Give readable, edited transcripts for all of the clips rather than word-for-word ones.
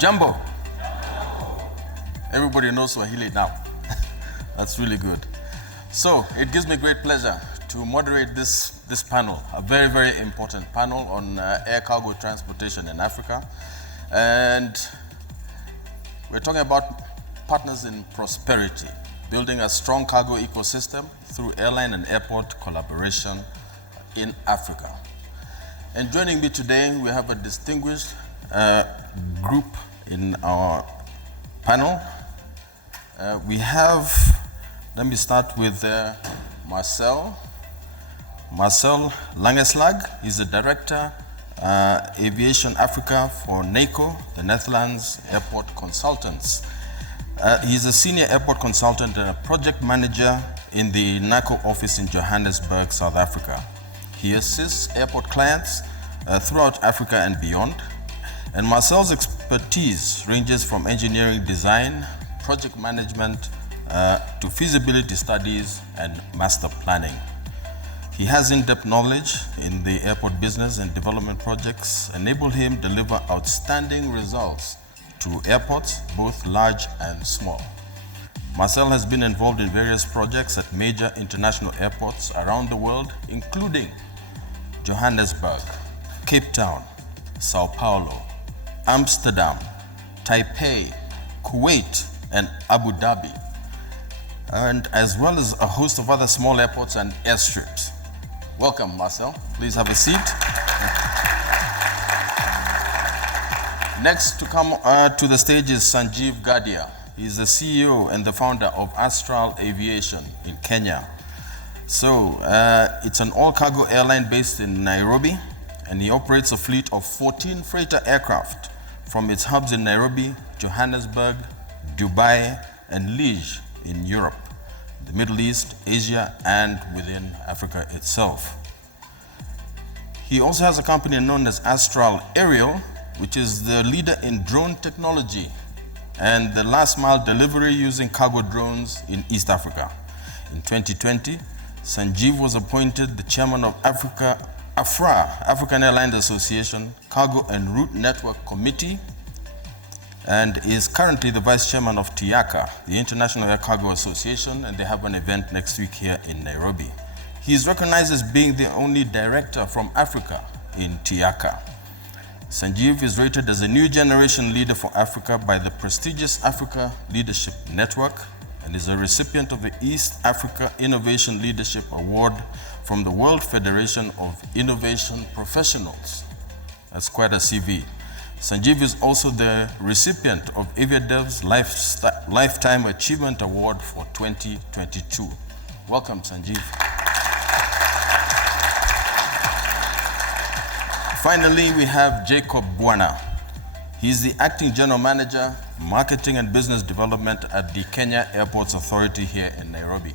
Jambo. Everybody knows Swahili now. That's really good. So it gives me great pleasure to moderate this panel, a very, very important panel on air cargo transportation in Africa. And we're talking about partners in prosperity, building a strong cargo ecosystem through airline and airport collaboration in Africa. And joining me today, we have a distinguished group in our panel. We have, let me start with Marcel. Marcel Langeslag. He's the Director, Aviation Africa for NACO, the Netherlands Airport Consultants. He's a senior airport consultant and a project manager in the NACO office in Johannesburg, South Africa. He assists airport clients throughout Africa and beyond. And Marcel's expertise ranges from engineering design, project management, to feasibility studies and master planning. He has in-depth knowledge in the airport business and development projects, enable him deliver outstanding results to airports, both large and small. Marcel has been involved in various projects at major international airports around the world, including Johannesburg, Cape Town, Sao Paulo, Amsterdam, Taipei, Kuwait, and Abu Dhabi, and as well as a host of other small airports and airstrips. Welcome, Marcel. Please have a seat. Next to come to the stage is Sanjeev Gadhia. He's the CEO and the founder of Astral Aviation in Kenya. So it's an all-cargo airline based in Nairobi, and he operates a fleet of 14 freighter aircraft from its hubs in Nairobi, Johannesburg, Dubai, and Liege in Europe, the Middle East, Asia, and within Africa itself. He also has a company known as Astral Aerial, which is the leader in drone technology and the last mile delivery using cargo drones in East Africa. In 2020, Sanjeev was appointed the chairman of AFRA, African Airlines Association Cargo and Route Network Committee, and is currently the vice chairman of TIACA, the International Air Cargo Association, and they have an event next week here in Nairobi. He is recognized as being the only director from Africa in TIACA. Sanjeev is rated as a new generation leader for Africa by the prestigious Africa Leadership Network and is a recipient of the East Africa Innovation Leadership Award from the World Federation of Innovation Professionals. That's quite a CV. Sanjeev is also the recipient of Aviadev's Lifetime Achievement Award for 2022. Welcome, Sanjeev. Finally, we have Jacob Bwana. He's the acting general manager, marketing and business development at the Kenya Airports Authority here in Nairobi.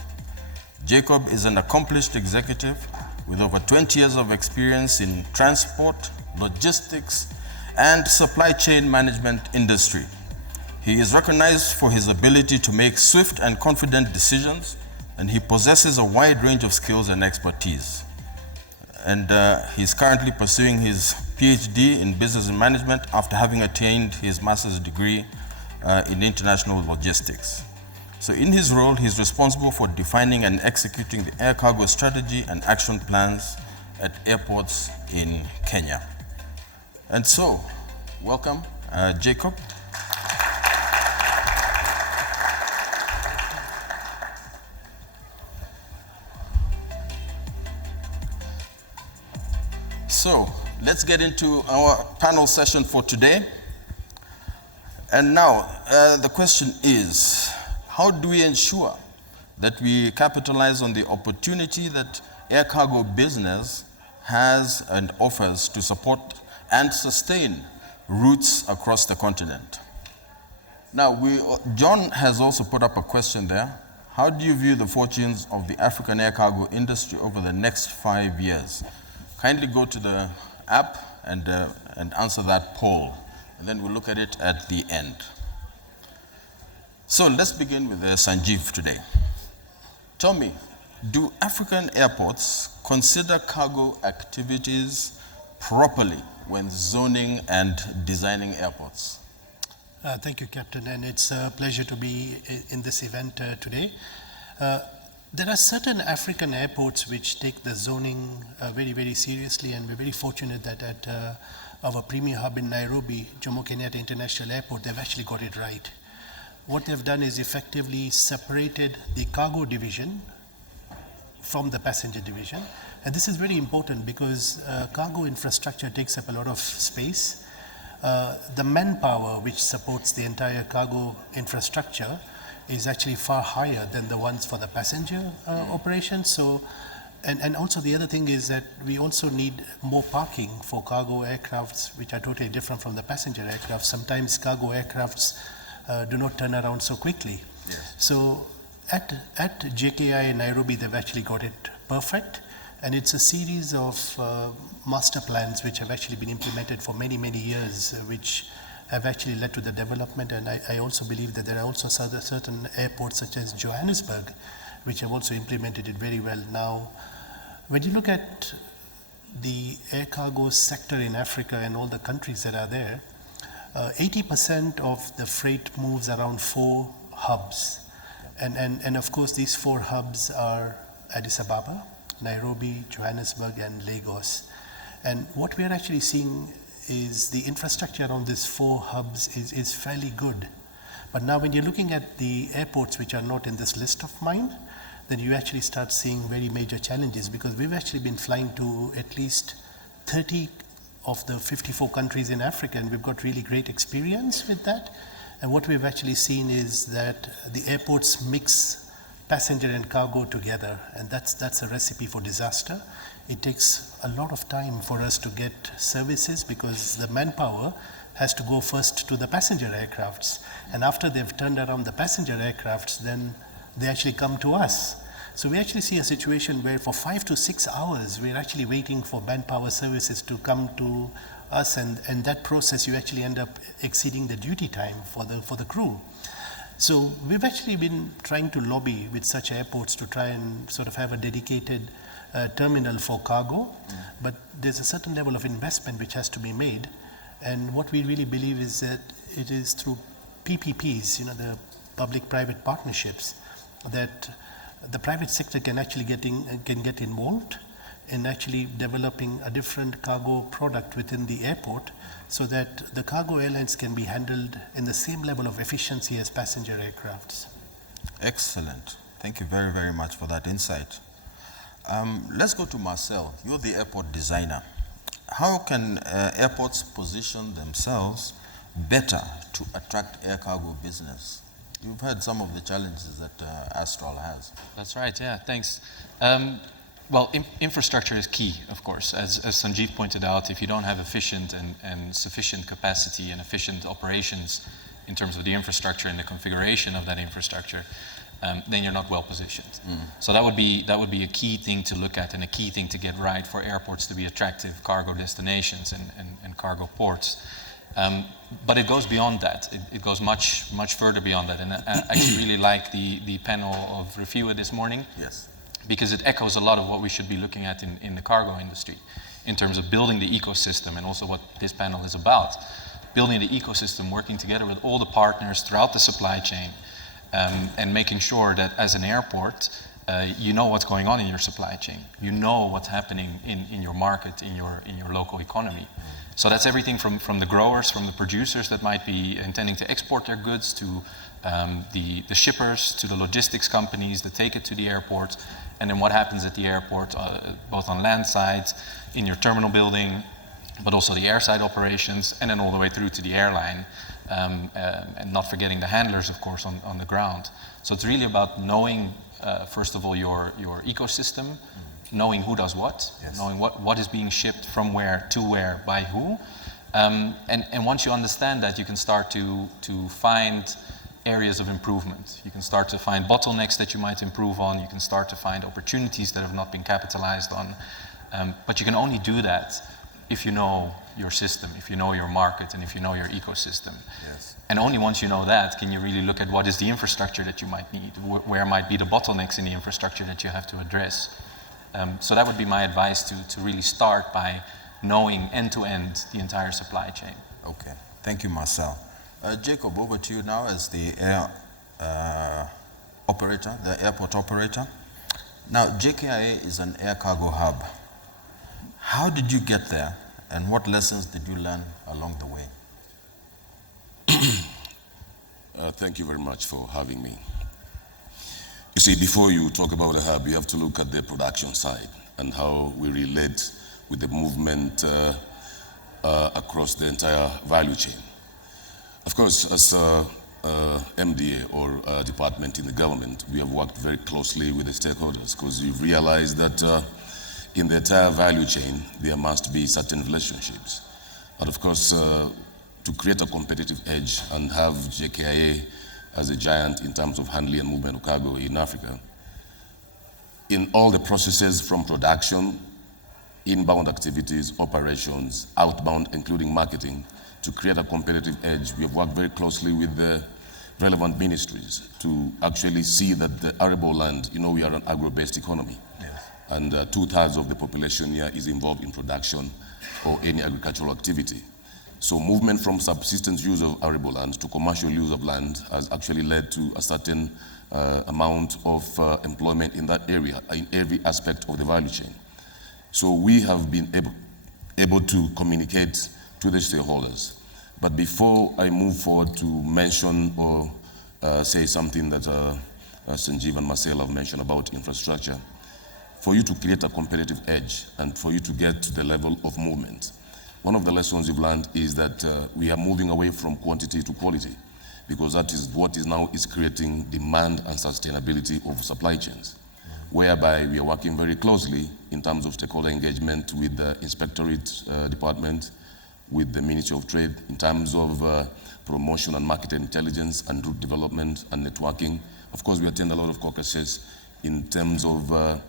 Jacob is an accomplished executive with over 20 years of experience in transport, logistics, and supply chain management industry. He is recognized for his ability to make swift and confident decisions, and he possesses a wide range of skills and expertise. And he's currently pursuing his PhD in business and management after having attained his master's degree in international logistics. So in his role, he's responsible for defining and executing the air cargo strategy and action plans at airports in Kenya. And so, welcome, Jacob. So, let's get into our panel session for today. And now, the question is, how do we ensure that we capitalize on the opportunity that air cargo business has and offers to support and sustain routes across the continent? Now, John has also put up a question there. How do you view the fortunes of the African air cargo industry over the next 5 years? Kindly go to the app and answer that poll, and then we'll look at it at the end. So let's begin with Sanjeev today. Tell me, do African airports consider cargo activities properly when zoning and designing airports? Thank you, Captain, and it's a pleasure to be in this event today. There are certain African airports which take the zoning very, very seriously, and we're very fortunate that at our premier hub in Nairobi, Jomo Kenyatta International Airport, they've actually got it right. What they've done is effectively separated the cargo division from the passenger division. And this is very important because cargo infrastructure takes up a lot of space. The manpower which supports the entire cargo infrastructure is actually far higher than the ones for the passenger operations. So, and also the other thing is that we also need more parking for cargo aircrafts, which are totally different from the passenger aircraft. Sometimes cargo aircrafts do not turn around so quickly. Yes. So at JKI in Nairobi, they've actually got it perfect. And it's a series of master plans which have actually been implemented for many, many years, which have actually led to the development. And I also believe that there are also certain airports such as Johannesburg, which have also implemented it very well. Now, when you look at the air cargo sector in Africa and all the countries that are there, 80% of the freight moves around 4 hubs. And of course, these 4 hubs are Addis Ababa, Nairobi, Johannesburg, and Lagos. And what we are actually seeing is the infrastructure around these 4 hubs is fairly good. But now when you're looking at the airports which are not in this list of mine, then you actually start seeing very major challenges, because we've actually been flying to at least 30 of the 54 countries in Africa, and we've got really great experience with that. And what we've actually seen is that the airports mix passenger and cargo together, and that's a recipe for disaster. It takes a lot of time for us to get services because the manpower has to go first to the passenger aircrafts, and after they've turned around the passenger aircrafts, then they actually come to us. So we actually see a situation where for 5 to 6 hours we're actually waiting for manpower services to come to us, and that process you actually end up exceeding the duty time for the crew. So we've actually been trying to lobby with such airports to try and sort of have a dedicated terminal for cargo, but there's a certain level of investment which has to be made. And what we really believe is that it is through PPPs, the public-private partnerships, that the private sector can actually get involved in actually developing a different cargo product within the airport, so that the cargo airlines can be handled in the same level of efficiency as passenger aircrafts. Excellent. Thank you very, very much for that insight. Let's go to Marcel. You're the airport designer. How can airports position themselves better to attract air cargo business? You've heard some of the challenges that Astral has. That's right, yeah, thanks. Well, infrastructure is key, of course. As Sanjeev pointed out, if you don't have efficient and sufficient capacity and efficient operations in terms of the infrastructure and the configuration of that infrastructure, then you're not well positioned. So that would be a key thing to look at and a key thing to get right for airports to be attractive cargo destinations and cargo ports. But it goes beyond that. It goes much further beyond that. And I actually really like the panel of Refiwa this morning. Yes. Because it echoes a lot of what we should be looking at in the cargo industry in terms of building the ecosystem, and also what this panel is about. Building the ecosystem, working together with all the partners throughout the supply chain, and making sure that as an airport, you know what's going on in your supply chain. You know what's happening in your market, in your local economy. So that's everything from the growers, from the producers that might be intending to export their goods, to the shippers, to the logistics companies that take it to the airport, and then what happens at the airport, both on land sides, in your terminal building, but also the airside operations, and then all the way through to the airline, and not forgetting the handlers, of course, on the ground. So it's really about knowing, first of all, your ecosystem, knowing who does what, yes, knowing what is being shipped from where to where by who, and once you understand that, you can start to find areas of improvement. You can start to find bottlenecks that you might improve on. You can start to find opportunities that have not been capitalized on. But you can only do that if you know your system, if you know your market, and if you know your ecosystem. Yes. And only once you know that can you really look at what is the infrastructure that you might need, where might be the bottlenecks in the infrastructure that you have to address. So that would be my advice, to really start by knowing end-to-end the entire supply chain. Okay, thank you, Marcel. Jacob, over to you now as the operator, the airport operator. Now, JKIA is an air cargo hub. How did you get there, and what lessons did you learn along the way? Thank you very much for having me. You see, before you talk about a hub, you have to look at the production side and how we relate with the movement across the entire value chain. Of course, as MDA or department in the government, we have worked very closely with the stakeholders because we've realized that in the entire value chain, there must be certain relationships. And of course, to create a competitive edge and have JKIA as a giant in terms of handling and movement of cargo in Africa, in all the processes from production, inbound activities, operations, outbound, including marketing, to create a competitive edge, we have worked very closely with the relevant ministries to actually see that the arable land, you know, we are an agro-based economy. Yes. And 2/3 of the population here is involved in production or any agricultural activity. So movement from subsistence use of arable land to commercial use of land has actually led to a certain amount of employment in that area, in every aspect of the value chain. So we have been able to communicate to the stakeholders. But before I move forward to mention or say something that Sanjeev and Marcel have mentioned about infrastructure, for you to create a competitive edge and for you to get to the level of movement, one of the lessons you've learned is that we are moving away from quantity to quality, because that is what is now creating demand and sustainability of supply chains, whereby we are working very closely in terms of stakeholder engagement with the Inspectorate Department, with the Ministry of Trade, in terms of promotion and market intelligence and route development and networking. Of course, we attend a lot of caucuses in terms of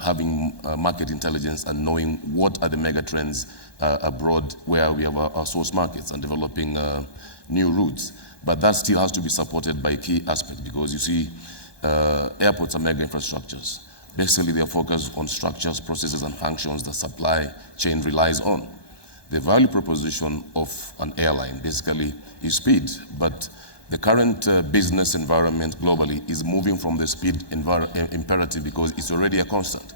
having market intelligence and knowing what are the mega trends abroad where we have our source markets and developing new routes. But that still has to be supported by key aspects, because you see, airports are mega infrastructures. Basically, they are focused on structures, processes, and functions the supply chain relies on. The value proposition of an airline basically is speed, but the current business environment globally is moving from the speed imperative because it's already a constant.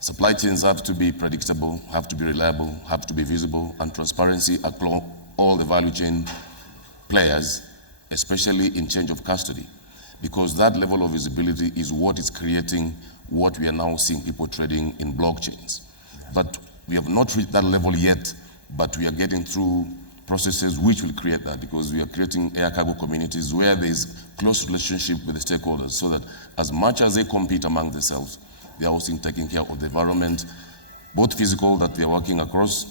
Supply chains have to be predictable, have to be reliable, have to be visible, and transparency across all the value chain players, especially in change of custody, because that level of visibility is what is creating what we are now seeing people trading in blockchains. But we have not reached that level yet, but we are getting through processes which will create that, because we are creating air cargo communities where there is close relationship with the stakeholders, so that as much as they compete among themselves, they are also taking care of the environment, both physical that they are working across,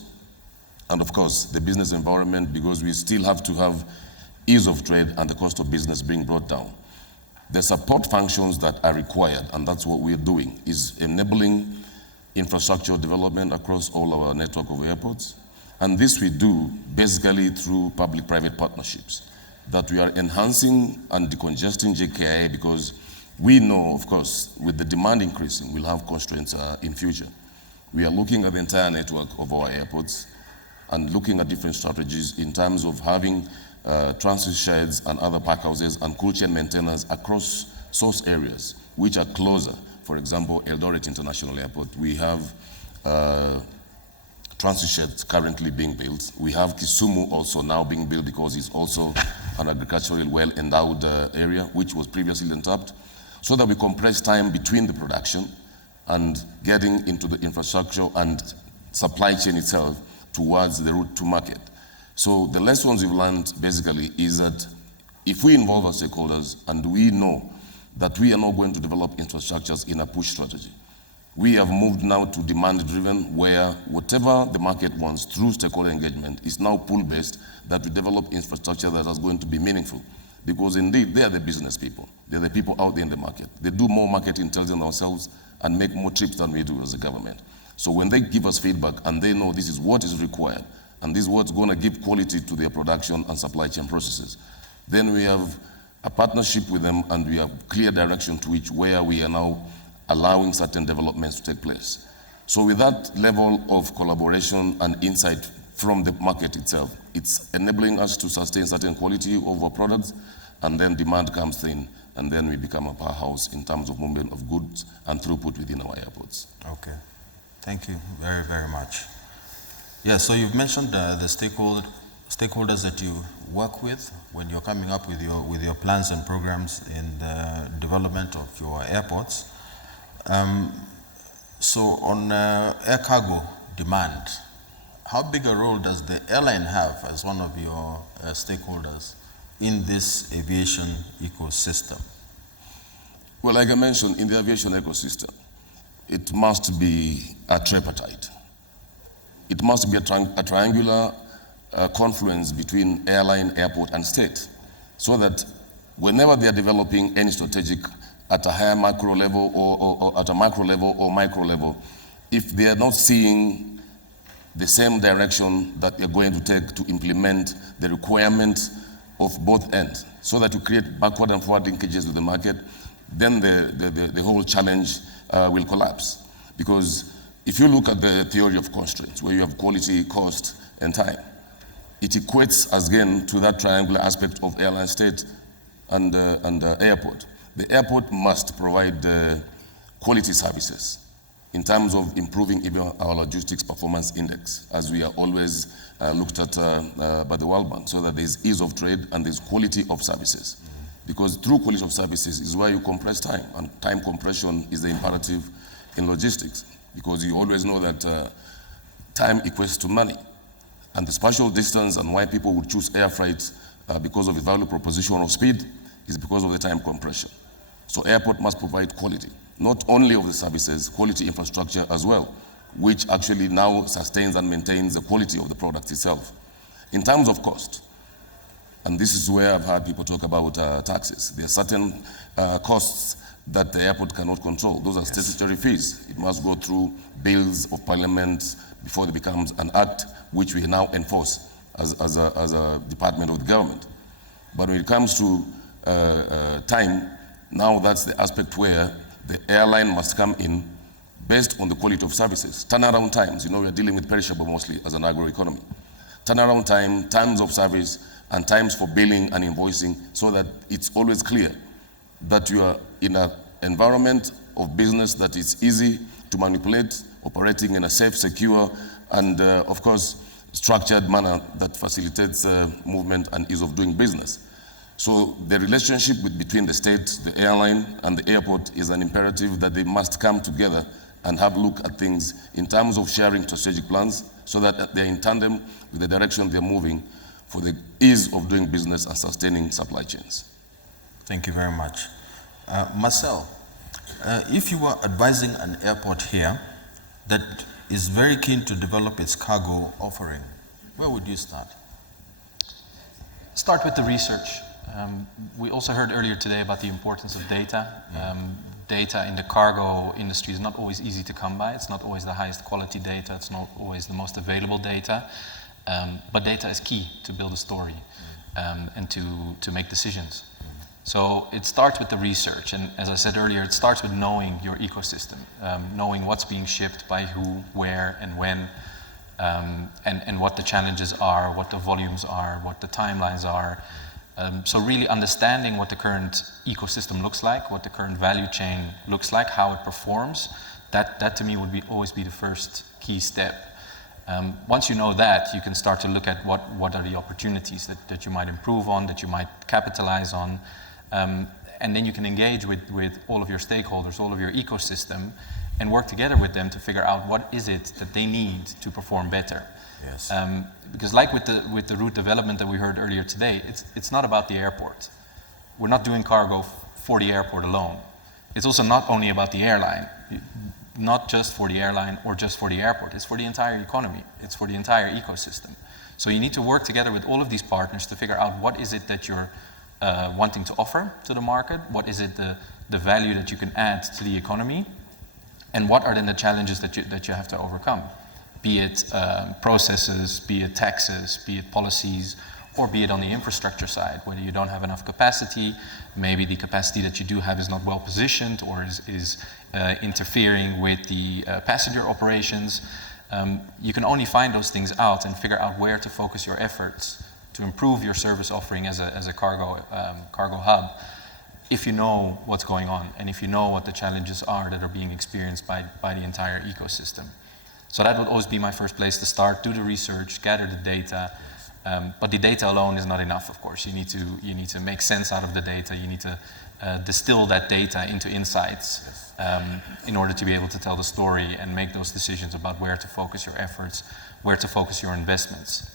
and of course the business environment, because we still have to have ease of trade and the cost of business being brought down. The support functions that are required, and that's what we are doing, is enabling infrastructure development across all our network of airports. And this we do basically through public-private partnerships, that we are enhancing and decongesting JKIA, because we know, of course, with the demand increasing, we'll have constraints in future. We are looking at the entire network of our airports and looking at different strategies in terms of having transit sheds and other park houses and cool chain maintenance across source areas, which are closer. For example, Eldoret International Airport, we have transit sheds currently being built. We have Kisumu also now being built, because it's also an agricultural well-endowed area, which was previously untapped, so that we compress time between the production and getting into the infrastructure and supply chain itself towards the route to market. So the lessons we've learned basically is that if we involve our stakeholders and we know that we are not going to develop infrastructures in a push strategy, we have moved now to demand-driven, where whatever the market wants through stakeholder engagement is now pull-based, that we develop infrastructure that is going to be meaningful. Because indeed, they are the business people. They're the people out there in the market. They do more market intelligence ourselves and make more trips than we do as a government. So when they give us feedback and they know this is what is required, and this is what's going to give quality to their production and supply chain processes, then we have a partnership with them, and we have clear direction to which where we are now allowing certain developments to take place. So with that level of collaboration and insight from the market itself, It's enabling us to sustain certain quality of our products, and then demand comes in, and then we become a powerhouse in terms of movement of goods and throughput within our airports. Okay. Thank you very, very much. Yeah, so you've mentioned the stakeholders that you work with when you're coming up with your plans and programs in the development of your airports. So on air cargo demand, how big a role does the airline have as one of your stakeholders in this aviation ecosystem? Well, like I mentioned, in the aviation ecosystem, it must be a tripartite. It must be a triangular confluence between airline, airport, and state, so that whenever they are developing any strategic at a higher macro level or at a macro level or micro level, if they are not seeing the same direction that they're going to take to implement the requirement of both ends, so that you create backward and forward linkages with the market, then the whole challenge will collapse. Because if you look at the theory of constraints, where you have quality, cost, and time, it equates again to that triangular aspect of airline, state, and airport. The airport must provide quality services in terms of improving even our logistics performance index, as we are always looked at by the World Bank, so that there's ease of trade and there's quality of services. Because through quality of services is where you compress time, and time compression is the imperative in logistics, because you always know that time equates to money. And the spatial distance and why people would choose air freight because of the value proposition of speed is because of the time compression. So airport must provide quality, not only of the services, quality infrastructure as well, which actually now sustains and maintains the quality of the product itself. In terms of cost, and this is where I've heard people talk about taxes. There are certain costs that the airport cannot control. Those are statutory fees. It must go through bills of parliament before it becomes an act, which we now enforce as a department of the government. But when it comes to time, now that's the aspect where the airline must come in based on the quality of services. Turnaround times, we're dealing with perishable mostly as an agroeconomy. Turnaround time, times of service, and times for billing and invoicing, so that it's always clear that you are in an environment of business that is easy to manipulate, operating in a safe, secure, and of course, structured manner that facilitates movement and ease of doing business. So the relationship between the state, the airline, and the airport is an imperative that they must come together and have a look at things in terms of sharing strategic plans, so that they're in tandem with the direction they're moving for the ease of doing business and sustaining supply chains. Thank you very much. Marcel, if you were advising an airport here that is very keen to develop its cargo offering, where would you start? Start with the research. We also heard earlier today about the importance of data. Data in the cargo industry is not always easy to come by. It's not always the highest quality data. It's not always the most available data. But data is key to build a story and to make decisions. So it starts with the research, and as I said earlier, it starts with knowing your ecosystem, knowing what's being shipped by who, where, and when, and what the challenges are, what the volumes are, what the timelines are. So really understanding what the current ecosystem looks like, what the current value chain looks like, how it performs, that to me would always be the first key step. Once you know that, you can start to look at what are the opportunities that you might improve on, that you might capitalize on, and then you can engage with all of your stakeholders, all of your ecosystem, and work together with them to figure out what is it that they need to perform better. Yes. Because like with the route development that we heard earlier today, it's not about the airport. We're not doing cargo for the airport alone. It's also not only about the airline. Not just for the airline or just for the airport. It's for the entire economy. It's for the entire ecosystem. So you need to work together with all of these partners to figure out what is it that you're wanting to offer to the market, what is it the value that you can add to the economy, and what are then the challenges that you have to overcome, be it processes, be it taxes, be it policies, or be it on the infrastructure side, whether you don't have enough capacity, maybe the capacity that you do have is not well positioned or is interfering with the passenger operations. You can only find those things out and figure out where to focus your efforts to improve your service offering as a cargo hub if you know what's going on and if you know what the challenges are that are being experienced by the entire ecosystem. So that would always be my first place to start, do the research, gather the data, but the data alone is not enough, of course. You need to make sense out of the data, you need to distill that data into insights in order to be able to tell the story and make those decisions about where to focus your efforts, where to focus your investments.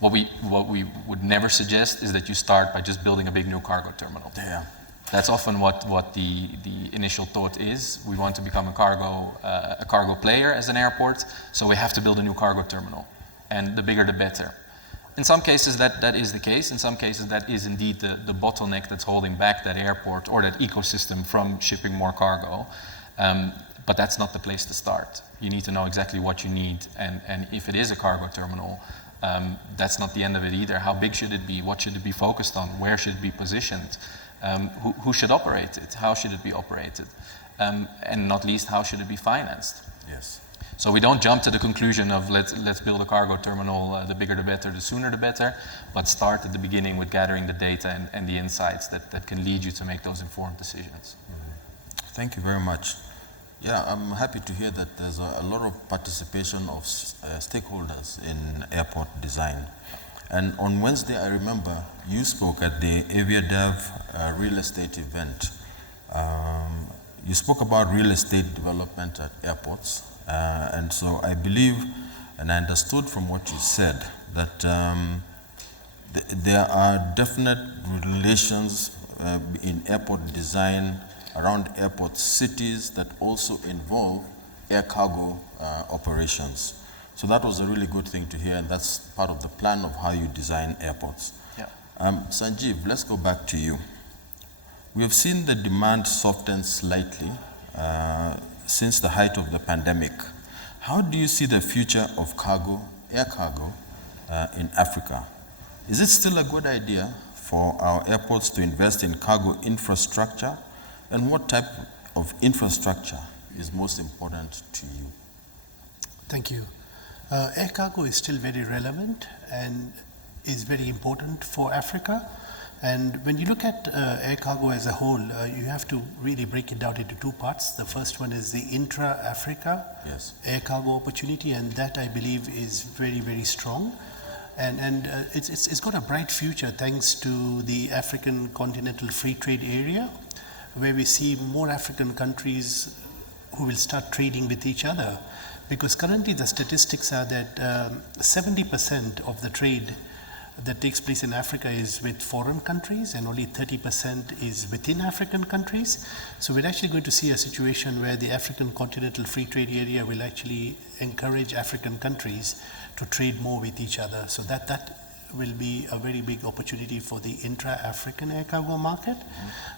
What we would never suggest is that you start by just building a big new cargo terminal. Yeah. That's often what the initial thought is. We want to become a cargo player as an airport, so we have to build a new cargo terminal. And the bigger the better. In some cases that is the case. In some cases that is indeed the bottleneck that's holding back that airport or that ecosystem from shipping more cargo. But that's not the place to start. You need to know exactly what you need, and if it is a cargo terminal, that's not the end of it either. How big should it be? What should it be focused on? Where should it be positioned? Who should operate it? How should it be operated? And not least, how should it be financed? Yes. So we don't jump to the conclusion of let's build a cargo terminal, the bigger the better, the sooner the better, but start at the beginning with gathering the data and the insights that can lead you to make those informed decisions. Mm-hmm. Thank you very much. Yeah, I'm happy to hear that there's a lot of participation of stakeholders in airport design. And on Wednesday, I remember you spoke at the AviaDev real estate event. You spoke about real estate development at airports. And so I believe, and I understood from what you said, that there are definite relations in airport design around airport cities that also involve air cargo operations. So that was a really good thing to hear, and that's part of the plan of how you design airports. Yeah. Sanjeev, let's go back to you. We have seen the demand soften slightly since the height of the pandemic. How do you see the future of cargo, air cargo, in Africa? Is it still a good idea for our airports to invest in cargo infrastructure? And what type of infrastructure is most important to you? Thank you. Air cargo is still very relevant and is very important for Africa. And when you look at air cargo as a whole, you have to really break it down into two parts. The first one is the intra-Africa air cargo opportunity, and that I believe is very, very strong. And it's got a bright future thanks to the African Continental Free Trade Area, where we see more African countries who will start trading with each other. Because currently the statistics are that 70% of the trade that takes place in Africa is with foreign countries, and only 30% is within African countries. So we're actually going to see a situation where the African Continental Free Trade Area will actually encourage African countries to trade more with each other. So that will be a very big opportunity for the intra-African air cargo market.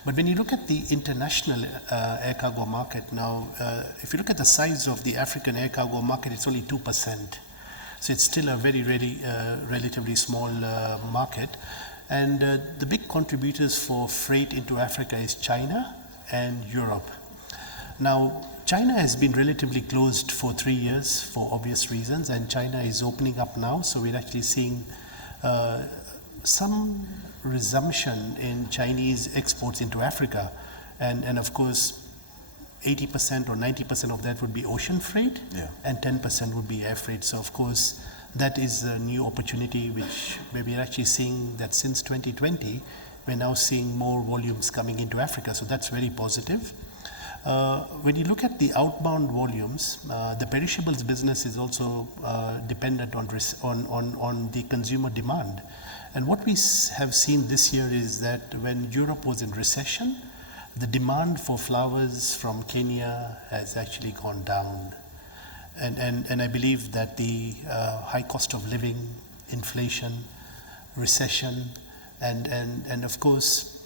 But when you look at the international air cargo market now, if you look at the size of the African air cargo market, it's only 2%. So it's still a very, very relatively small market. And the big contributors for freight into Africa is China and Europe. Now, China has been relatively closed for 3 years for obvious reasons, and China is opening up now. So we're actually seeing some resumption in Chinese exports into Africa. And of course, 80% or 90% of that would be ocean freight, and 10% would be air freight. So of course, that is a new opportunity where we're actually seeing that since 2020, we're now seeing more volumes coming into Africa. So that's very positive. When you look at the outbound volumes, the perishables business is also dependent on the consumer demand. And what we have seen this year is that when Europe was in recession, the demand for flowers from Kenya has actually gone down. And I believe that the high cost of living, inflation, recession, and of course,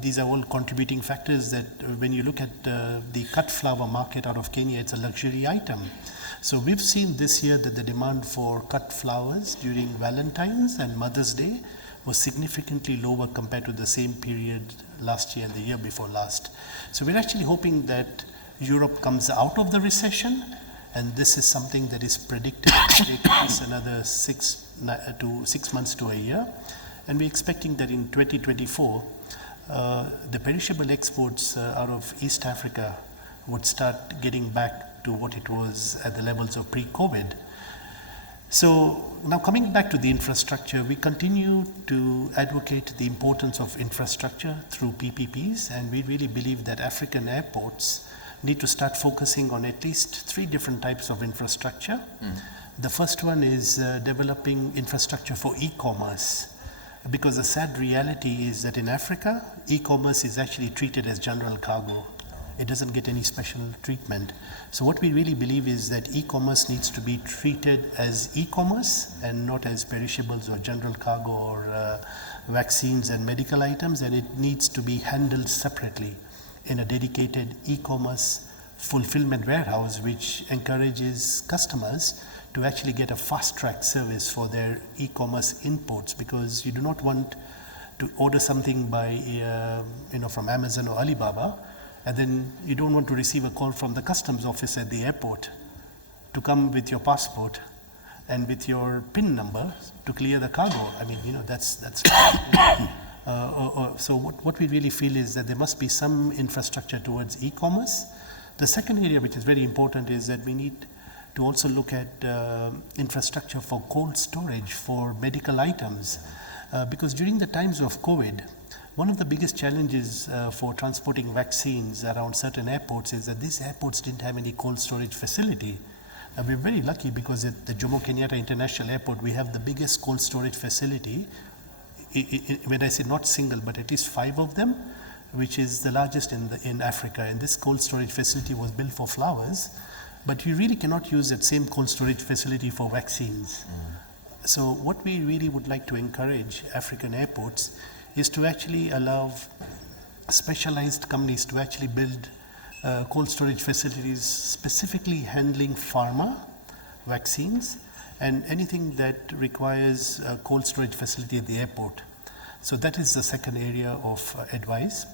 these are all contributing factors that when you look at the cut flower market out of Kenya, it's a luxury item. So we've seen this year that the demand for cut flowers during Valentine's and Mother's Day was significantly lower compared to the same period last year and the year before last. So we're actually hoping that Europe comes out of the recession And this is something that is predicted to take at least another 6 months to a year. And we're expecting that in 2024, the perishable exports out of East Africa would start getting back to what it was at the levels of pre-COVID. So now coming back to the infrastructure, we continue to advocate the importance of infrastructure through PPPs, and we really believe that African airports need to start focusing on at least 3 different types of infrastructure. The first one is developing infrastructure for e-commerce, because the sad reality is that in Africa, e-commerce is actually treated as general cargo. It doesn't get any special treatment. So what we really believe is that e-commerce needs to be treated as e-commerce and not as perishables or general cargo or vaccines and medical items, and it needs to be handled separately in a dedicated e-commerce fulfillment warehouse, which encourages customers to actually get a fast-track service for their e-commerce imports, because you do not want to order something by, from Amazon or Alibaba, and then you don't want to receive a call from the customs office at the airport to come with your passport and with your PIN number to clear the cargo. I mean, that's so what we really feel is that there must be some infrastructure towards e-commerce. The second area, which is very important, is that we need to also look at infrastructure for cold storage for medical items, because during the times of COVID, one of the biggest challenges for transporting vaccines around certain airports is that these airports didn't have any cold storage facility. And we're very lucky because at the Jomo Kenyatta International Airport, we have the biggest cold storage facility. When I say not single, but at least 5 of them, which is the largest in Africa. And this cold storage facility was built for flowers, but you really cannot use that same cold storage facility for vaccines. So what we really would like to encourage African airports is to actually allow specialized companies to actually build cold storage facilities specifically handling pharma, vaccines, and anything that requires a cold storage facility at the airport. So that is the second area of advice.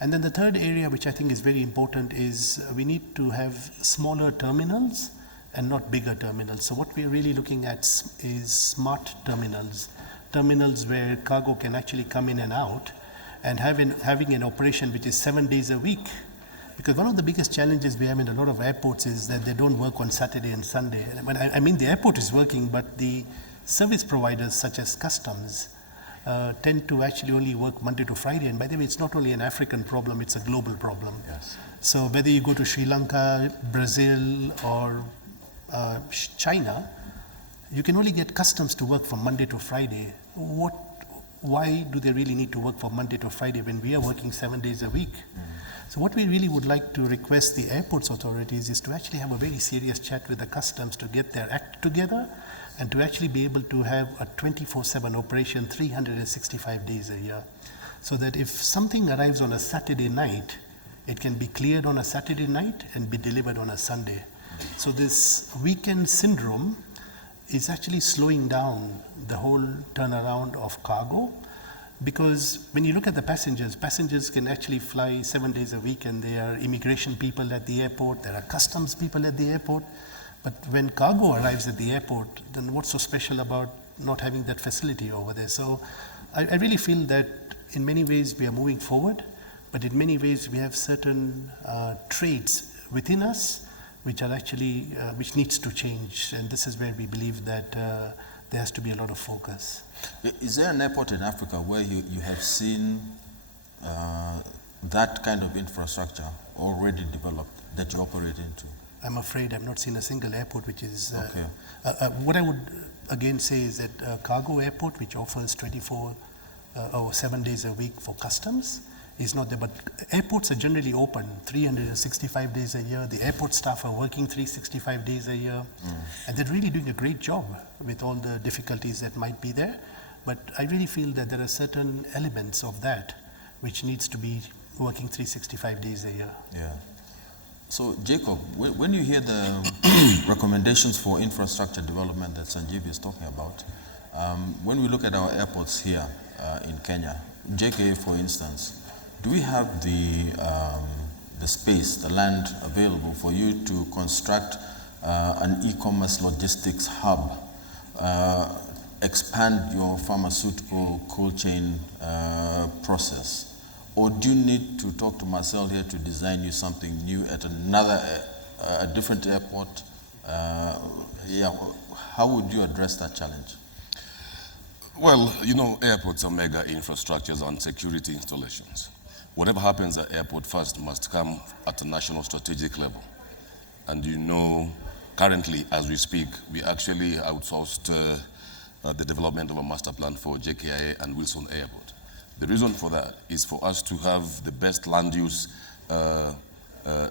And then the third area, which I think is very important, is we need to have smaller terminals and not bigger terminals. So what we're really looking at is smart terminals. Terminals where cargo can actually come in and out, and having an operation which is 7 days a week. Because one of the biggest challenges we have in a lot of airports is that they don't work on Saturday and Sunday. I mean, the airport is working, but the service providers such as customs tend to actually only work Monday to Friday. And by the way, it's not only an African problem, it's a global problem. Yes. So whether you go to Sri Lanka, Brazil, or China, you can only get customs to work from Monday to Friday. Why do they really need to work from Monday to Friday when we are working 7 days a week? So what we really would like to request the airports authorities is to actually have a very serious chat with the customs to get their act together and to actually be able to have a 24/7 operation 365 days a year. So that if something arrives on a Saturday night, it can be cleared on a Saturday night and be delivered on a Sunday. So this weekend syndrome is actually slowing down the whole turnaround of cargo, because when you look at the passengers can actually fly 7 days a week, and there are immigration people at the airport, there are customs people at the airport, but when cargo arrives at the airport, then what's so special about not having that facility over there? So I really feel that in many ways we are moving forward, but in many ways we have certain traits within us which are actually, which needs to change, and this is where we believe that there has to be a lot of focus. Is there an airport in Africa where you have seen that kind of infrastructure already developed that you operate into? I'm afraid I've not seen a single airport which is, Okay. what I would again say is that cargo airport, which offers 24 or 7 days a week for customs, is not there. But airports are generally open 365 days a year. The airport staff are working 365 days a year. And they're really doing a great job with all the difficulties that might be there. But I really feel that there are certain elements of that which needs to be working 365 days a year. Yeah. So Jacob, when you hear the recommendations for infrastructure development that Sanjeev is talking about, when we look at our airports here in Kenya, JKA for instance, do we have the space, the land available for you to construct an e-commerce logistics hub, expand your pharmaceutical cold chain process? Or do you need to talk to Marcel here to design you something new at a different airport? How would you address that challenge? Well, you know, airports are mega infrastructures and security installations. Whatever happens at airport first must come at a national strategic level. And you know, currently, as we speak, we actually outsourced the development of a master plan for JKIA and Wilson Airport. The reason for that is for us to have the best land use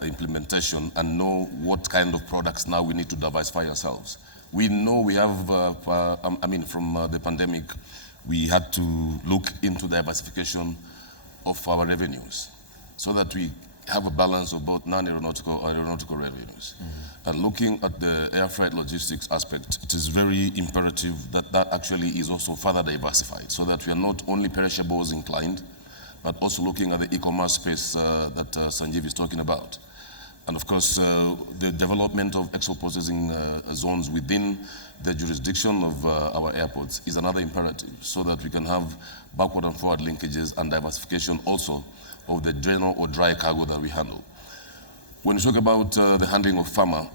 implementation and know what kind of products now we need to diversify ourselves. We know we have, from the pandemic, we had to look into diversification of our revenues so that we have a balance of both non-aeronautical or aeronautical revenues. And looking at the air freight logistics aspect, it is very imperative that that actually is also further diversified so that we are not only perishables inclined, but also looking at the e-commerce space that Sanjeev is talking about. And of course, the development of export processing zones within the jurisdiction of our airports is another imperative so that we can have backward and forward linkages and diversification also of the general or dry cargo that we handle. When you talk about the handling of pharma,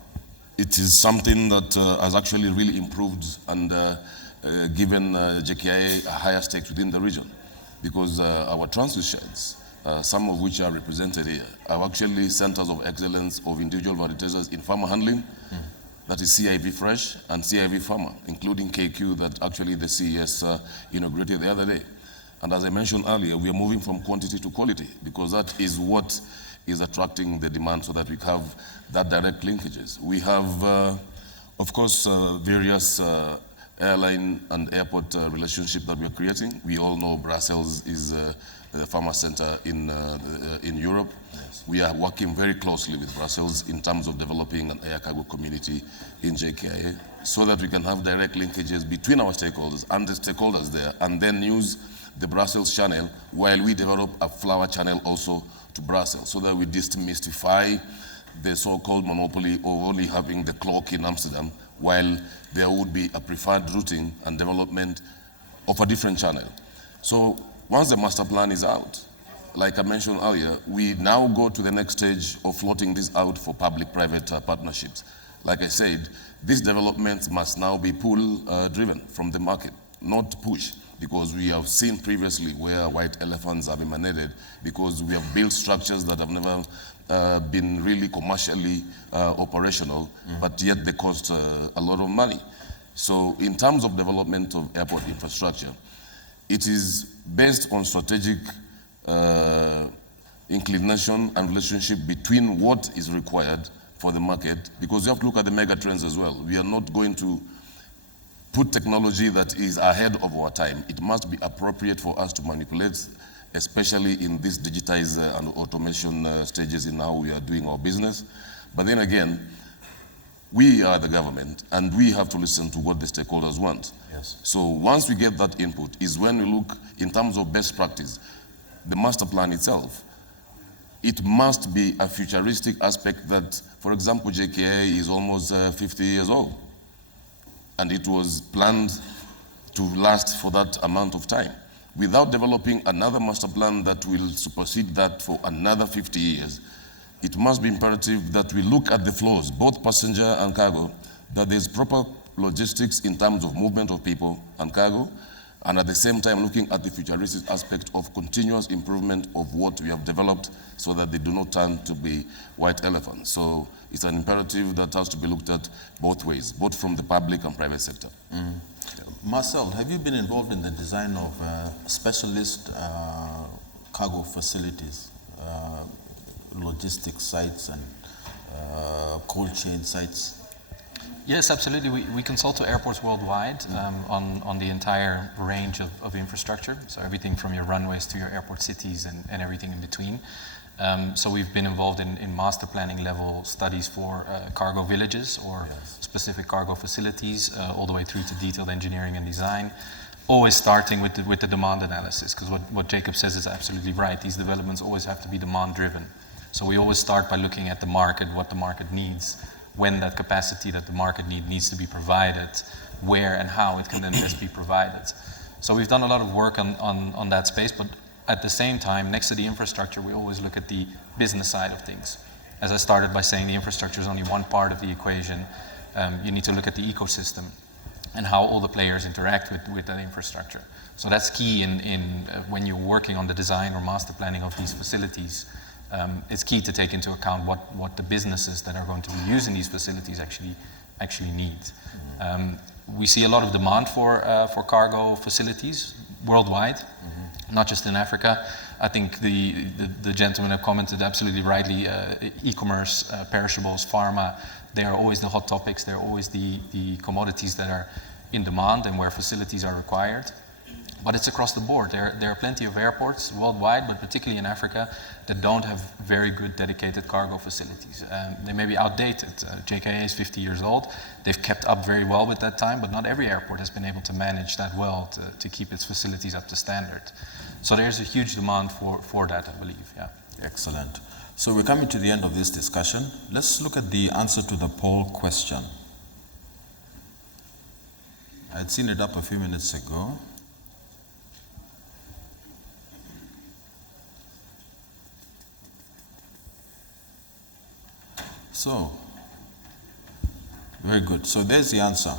it is something that has actually really improved and given JKIA a higher stake within the region because our transit sheds, some of which are represented here, are actually centers of excellence of individual validators in pharma handling. That is CIV Fresh and CIV Pharma, including KQ that actually the CES inaugurated the other day. And as I mentioned earlier, we are moving from quantity to quality because that is what is attracting the demand so that we have that direct linkages. We have, of course, various airline and airport relationship that we are creating. We all know Brussels is the pharma center in Europe. Yes. We are working very closely with Brussels in terms of developing an air cargo community in JKIA so that we can have direct linkages between our stakeholders and the stakeholders there and then use the Brussels channel while we develop a flower channel also to Brussels so that we demystify the so-called monopoly of only having the clock in Amsterdam while there would be a preferred routing and development of a different channel. So once the master plan is out, like I mentioned earlier, we now go to the next stage of floating this out for public-private partnerships. Like I said, these developments must now be pull-driven from the market, not push, because we have seen previously where white elephants have emanated because we have built structures that have never been really commercially operational, but yet they cost a lot of money. So in terms of development of airport infrastructure, it is based on strategic inclination and relationship between what is required for the market, because you have to look at the mega trends as well. We are not going to put technology that is ahead of our time. It must be appropriate for us to manipulate, especially in these digitized and automation stages in how we are doing our business. But then again, we are the government and we have to listen to what the stakeholders want. Yes. So once we get that input is when we look in terms of best practice, the master plan itself. It must be a futuristic aspect that, for example, JKA is almost 50 years old. And it was planned to last for that amount of time. Without developing another master plan that will supersede that for another 50 years, it must be imperative that we look at the flows, both passenger and cargo, that there's proper logistics in terms of movement of people and cargo, and at the same time looking at the futuristic aspect of continuous improvement of what we have developed so that they do not turn to be white elephants. So it's an imperative that has to be looked at both ways, both from the public and private sector. Marcel, have you been involved in the design of specialist cargo facilities, logistics sites and cold chain sites? Yes, absolutely. We consult to airports worldwide on the entire range of infrastructure. So everything from your runways to your airport cities and everything in between. So we've been involved in master planning level studies for cargo villages or specific cargo facilities, all the way through to detailed engineering and design. Always starting with the demand analysis, because what Jacob says is absolutely right. These developments always have to be demand driven. So we always start by looking at the market, what the market needs, when that capacity that the market needs to be provided, where and how it can then best be provided. So we've done a lot of work on that space, but at the same time, next to the infrastructure, we always look at the business side of things. As I started by saying, the infrastructure is only one part of the equation. You need to look at the ecosystem and how all the players interact with that infrastructure. So that's key when you're working on the design or master planning of these facilities. It's key to take into account what the businesses that are going to be using these facilities actually need. We see a lot of demand for cargo facilities worldwide, not just in Africa. I think the gentleman have commented absolutely rightly, e-commerce, perishables, pharma, they are always the hot topics, they're always the commodities that are in demand and where facilities are required. But it's across the board. There are plenty of airports worldwide, but particularly in Africa, that don't have very good dedicated cargo facilities. They may be outdated. JKA is 50 years old. They've kept up very well with that time, but not every airport has been able to manage that well to keep its facilities up to standard. So there's a huge demand for that, I believe, yeah. Excellent. So we're coming to the end of this discussion. Let's look at the answer to the poll question. I'd seen it up a few minutes ago. So, very good. So there's the answer.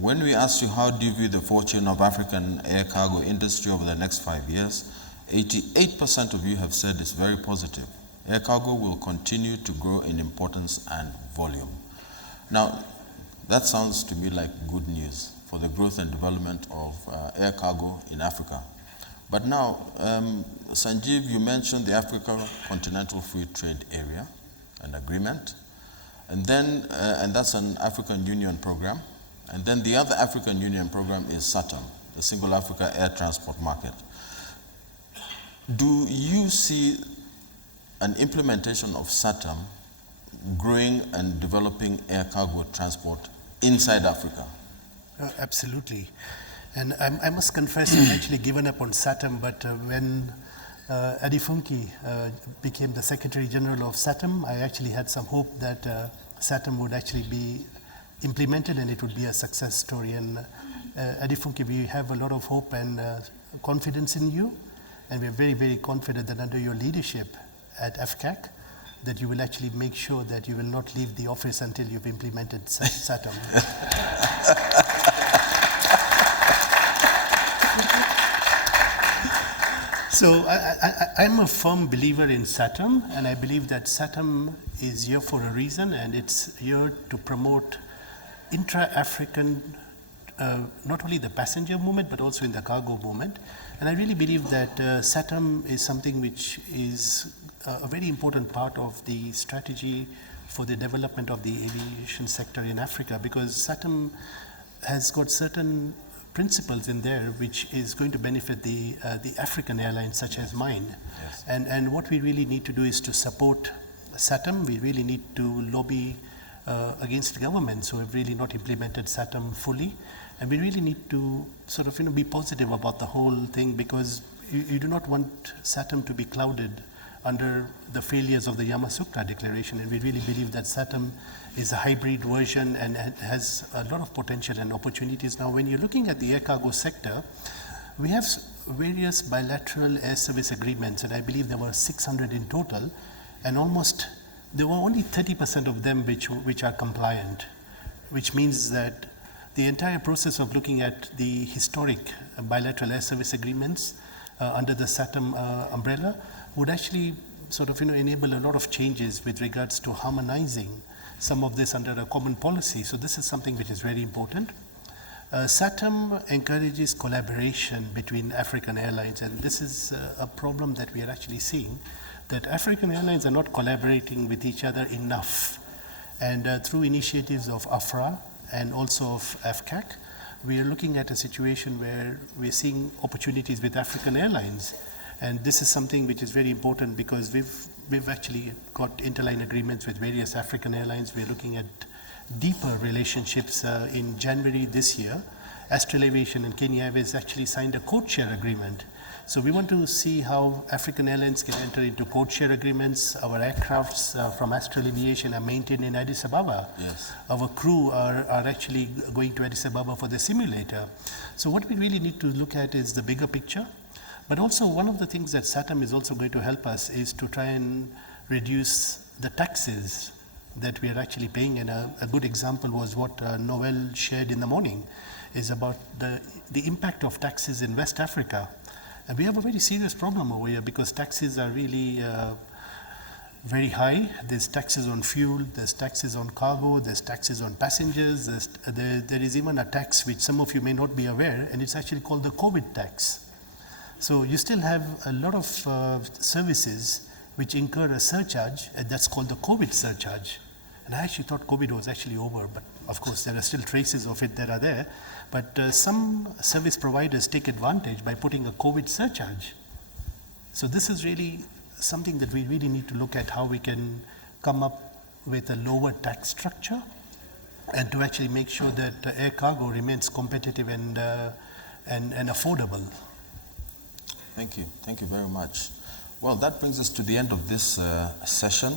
When we asked you how do you view the fortune of African air cargo industry over the next 5 years, 88% of you have said it's very positive. Air cargo will continue to grow in importance and volume. Now, that sounds to me like good news for the growth and development of air cargo in Africa. But now, Sanjeev, you mentioned the Africa Continental Free Trade Area, an agreement, and then, and that's an African Union program, and then the other African Union program is SATAM, the Single Africa Air Transport Market. Do you see an implementation of SATAM growing and developing air cargo transport inside Africa? Absolutely. And I must confess, I've actually given up on SATAM, but when Adifunki became the Secretary General of SATAM, I actually had some hope that SATAM would actually be implemented and it would be a success story. And Adifunki, we have a lot of hope and confidence in you, and we're very, very confident that under your leadership at FCAC, that you will actually make sure that you will not leave the office until you've implemented SATAM. So I'm a firm believer in SATAM, and I believe that SATAM is here for a reason, and it's here to promote intra-African, not only the passenger movement, but also in the cargo movement. And I really believe that SATAM is something which is a very important part of the strategy for the development of the aviation sector in Africa, because SATAM has got certain principles in there which is going to benefit the African airlines such as mine. Yes. And what we really need to do is to support SATAM. We really need to lobby against governments who have really not implemented SATAM fully. And we really need to sort of be positive about the whole thing, because you do not want SATAM to be clouded under the failures of the Yamoussoukro Declaration. And we really believe that SATAM is a hybrid version and has a lot of potential and opportunities. Now, when you're looking at the air cargo sector, we have various bilateral air service agreements, and I believe there were 600 in total, and there were only 30% of them which are compliant, which means that the entire process of looking at the historic bilateral air service agreements under the SATAM umbrella would actually sort of enable a lot of changes with regards to harmonizing some of this under a common policy. So this is something which is very important. SATAM encourages collaboration between African airlines, and this is a problem that we are actually seeing, that African airlines are not collaborating with each other enough. And through initiatives of AFRA and also of FCAC, we are looking at a situation where we're seeing opportunities with African airlines. And this is something which is very important, because we've actually got interline agreements with various African airlines. We're looking at deeper relationships. In January this year, Astral Aviation and Kenya Airways actually signed a code-share agreement. So we want to see how African airlines can enter into code share agreements. Our aircrafts from Astral Aviation are maintained in Addis Ababa. Yes. Our crew are actually going to Addis Ababa for the simulator. So what we really need to look at is the bigger picture. But also one of the things that SATAM is also going to help us is to try and reduce the taxes that we are actually paying. And a good example was what Noel shared in the morning, is about the impact of taxes in West Africa. And we have a very serious problem over here because taxes are really very high. There's taxes on fuel, there's taxes on cargo, there's taxes on passengers, there is even a tax which some of you may not be aware, and it's actually called the COVID tax. So you still have a lot of services which incur a surcharge, and that's called the COVID surcharge. And I actually thought COVID was actually over, but of course there are still traces of it that are there. But some service providers take advantage by putting a COVID surcharge. So this is really something that we really need to look at, how we can come up with a lower tax structure and to actually make sure that air cargo remains competitive and affordable. Thank you very much. Well, that brings us to the end of this session.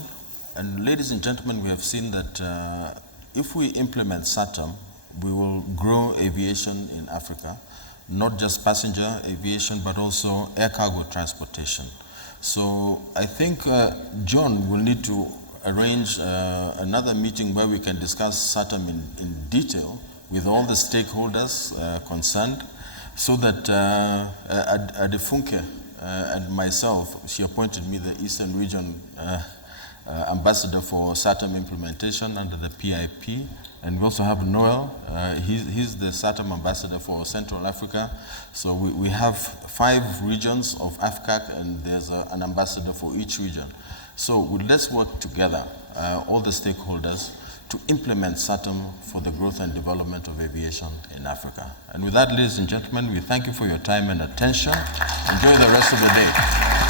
And ladies and gentlemen, we have seen that if we implement SATAM, we will grow aviation in Africa, not just passenger aviation, but also air cargo transportation. So I think John will need to arrange another meeting where we can discuss SATAM in detail with all the stakeholders concerned, so that Adefunke and myself, she appointed me the Eastern Region Ambassador for SATAM implementation under the PIP. And we also have Noel, he's the SATAM ambassador for Central Africa. So we have 5 regions of AFCAC, and there's an ambassador for each region. So let's work together, all the stakeholders, to implement SATAM for the growth and development of aviation in Africa. And with that, ladies and gentlemen, we thank you for your time and attention. Enjoy the rest of the day.